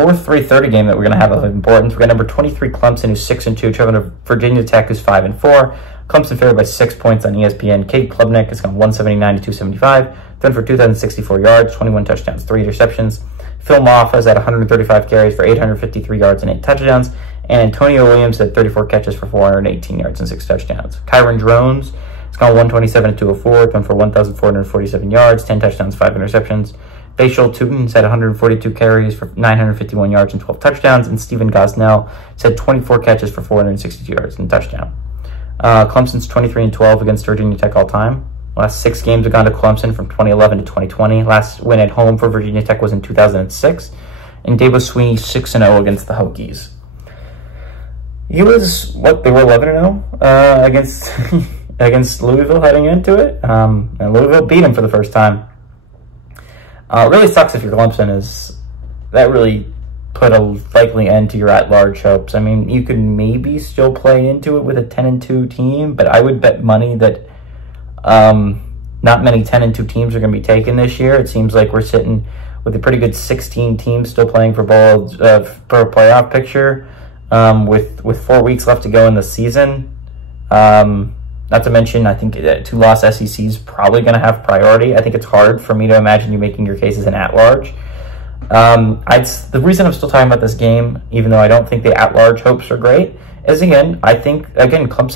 fourth 3:30 game that we're going to have of importance. We got number 23 Clemson, who's 6-2, traveling to Virginia Tech, who's 5-4. Clemson favored by 6 points on ESPN. Kate Klubnik has gone 179 to 275, thrown for 2,064 yards, 21 touchdowns, 3 interceptions. Phil Moff has had 135 carries for 853 yards and 8 touchdowns. And Antonio Williams had 34 catches for 418 yards and 6 touchdowns. Kyron Drones has gone 127 to 204, thrown for 1,447 yards, 10 touchdowns, 5 interceptions. Bashal Tutin's had 142 carries for 951 yards and 12 touchdowns. And Stephen Gosnell has had 24 catches for 462 yards and a touchdown. Clemson's 23-12 against Virginia Tech all time. Last 6 games have gone to Clemson from 2011 to 2020. Last win at home for Virginia Tech was in 2006. And Dabo Sweeney 6-0 against the Hokies. He was, they were 11-0 against against Louisville heading into it. And Louisville beat him for the first time. It really sucks if you're Clemson, is that really put a likely end to your at-large hopes. I mean, you could maybe still play into it with a 10-2 team, but I would bet money that not many 10-2 teams are going to be taken this year. It seems like we're sitting with a pretty good 16 teams still playing for a playoff picture, with 4 weeks left to go in the season. Not to mention, I think that 2-loss SEC is probably going to have priority. I think it's hard for me to imagine you making your case as an at-large. The reason I'm still talking about this game, even though I don't think the at-large hopes are great, is Clemson,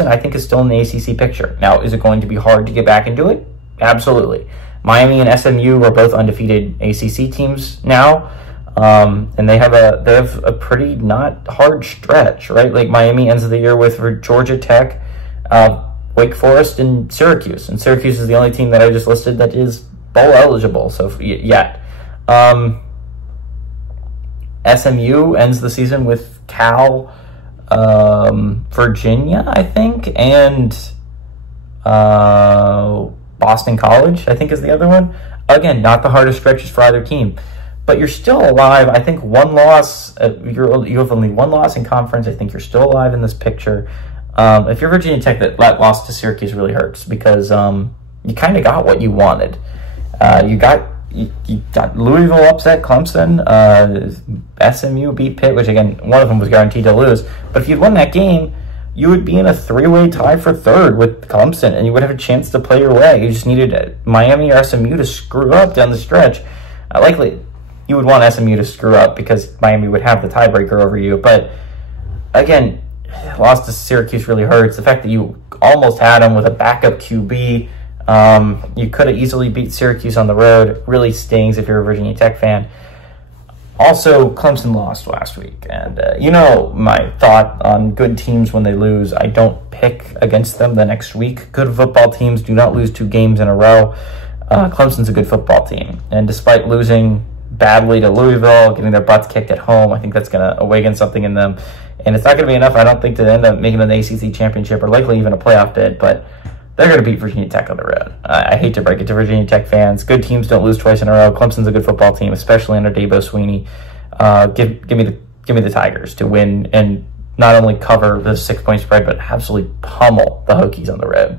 I think, is still in the ACC picture. Now, is it going to be hard to get back into it? Absolutely. Miami and SMU are both undefeated ACC teams now, and they have a pretty not hard stretch, right? Like Miami ends the year with Georgia Tech, Wake Forest, and Syracuse. And Syracuse is the only team that I just listed that is bowl eligible. So yet, SMU ends the season with Cal, Virginia, I think, and Boston College, I think, is the other one. Again, not the hardest stretches for either team, but you're still alive. I think one loss, you have only one loss in conference. I think you're still alive in this picture. If you're Virginia Tech, that loss to Syracuse really hurts because you kind of got what you wanted. You got Louisville upset Clemson, SMU beat Pitt, which again, one of them was guaranteed to lose. But if you'd won that game, you would be in a 3-way tie for 3rd with Clemson, and you would have a chance to play your way. You just needed Miami or SMU to screw up down the stretch. Likely, you would want SMU to screw up because Miami would have the tiebreaker over you. But again, loss to Syracuse really hurts. The fact that you almost had them with a backup QB, you could have easily beat Syracuse on the road. Really stings if you're a Virginia Tech fan. Also, Clemson lost last week, and you know my thought on good teams when they lose. I don't pick against them the next week. Good football teams do not lose 2 games in a row. Clemson's a good football team, and despite losing badly to Louisville, getting their butts kicked at home, I think that's going to awaken something in them, and it's not going to be enough, I don't think, to end up making an ACC championship or likely even a playoff bid, but they're going to beat Virginia Tech on the road. I hate to break it to Virginia Tech fans. Good teams don't lose twice in a row. Clemson's a good football team, especially under Dabo Sweeney. Give me the Tigers to win and not only cover the 6-point spread, but absolutely pummel the Hokies on the road.